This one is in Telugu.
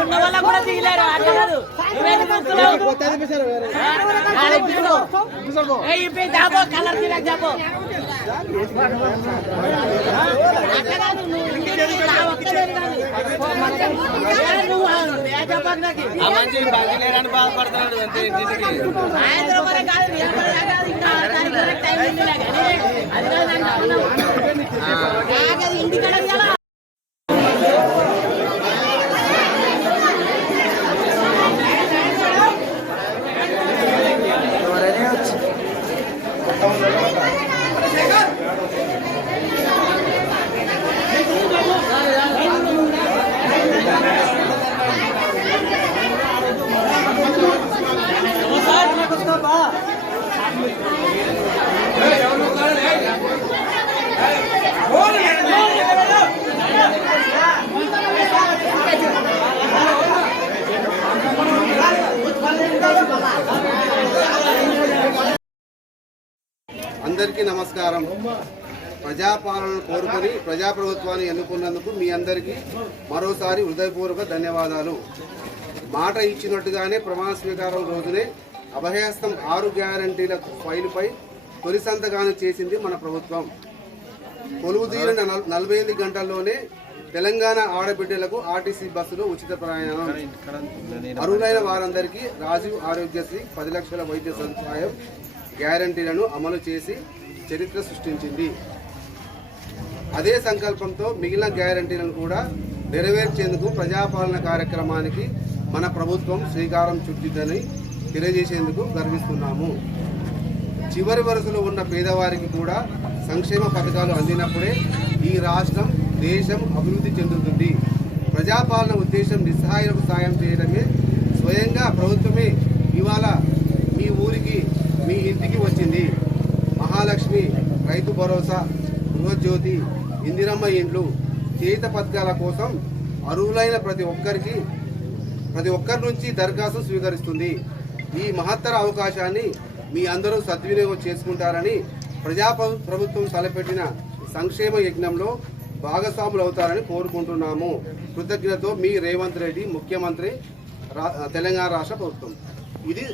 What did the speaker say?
ఉన్న వాళ్ళ కూడా దిగలేరు అట్లా కాదు జాబో కలర్ తిరగ జాబో బాధపడుతున్నాడు అంతే ఇంటికి అందరికీ నమస్కారం. ప్రజాపాలనను కోరుకొని ప్రజాప్రభుత్వాన్ని ఎన్నుకున్నందుకు మీ అందరికీ మరోసారి హృదయపూర్వక ధన్యవాదాలు. మాట ఇచ్చినట్టుగానే ప్రమాణ స్వీకారం రోజునే అభయహస్తం 6 గ్యారంటీల ఫైలుపై తొలి సంతకాలు చేసింది మన ప్రభుత్వం. కొలువుదీరిన 48 గంటల్లోనే తెలంగాణ ఆడబిడ్డలకు ఆర్టీసీ బస్సులో ఉచిత ప్రయాణం, అర్హులైన వారందరికీ రాజీవ్ ఆరోగ్యశ్రీ 10 లక్షల వైద్య సదుపాయం గ్యారంటీలను అమలు చేసి చరిత్ర సృష్టించింది. అదే సంకల్పంతో మిగిలిన గ్యారంటీలను కూడా నెరవేర్చేందుకు ప్రజాపాలన కార్యక్రమానికి మన ప్రభుత్వం శ్రీకారం చుట్టిందని తెలియజేసేందుకు గర్విస్తున్నాము. చివరి వరుసలో ఉన్న పేదవారికి కూడా సంక్షేమ పథకాలు అందినప్పుడే ఈ రాష్ట్రం, దేశం అభివృద్ధి చెందుతుంది. ప్రజాపాలన ఉద్దేశం నిస్సహాయులకు సాయం చేయడమే. స్వయంగా ప్రభుత్వమే ఇవాళ మీ ఊరికి, మీ ఇంటికి వచ్చింది. మహాలక్ష్మి, రైతు భరోసా, గృహజ్యోతి, ఇందిరమ్మ ఇండ్లు, చేత పథకాల కోసం అర్హులైన ప్రతి ఒక్కరి నుంచి దరఖాస్తు స్వీకరిస్తుంది. ఈ మహత్తర అవకాశాన్ని మీ అందరూ సద్వినియోగం చేసుకుంటారని ప్రభుత్వం తలపెట్టిన సంక్షేమ యజ్ఞంలో భాగస్వాములు అవుతారని కోరుకుంటున్నాము. కృతజ్ఞతతో మీ రేవంత్ రెడ్డి, ముఖ్యమంత్రి, తెలంగాణ రాష్ట్ర ప్రభుత్వం. ఇది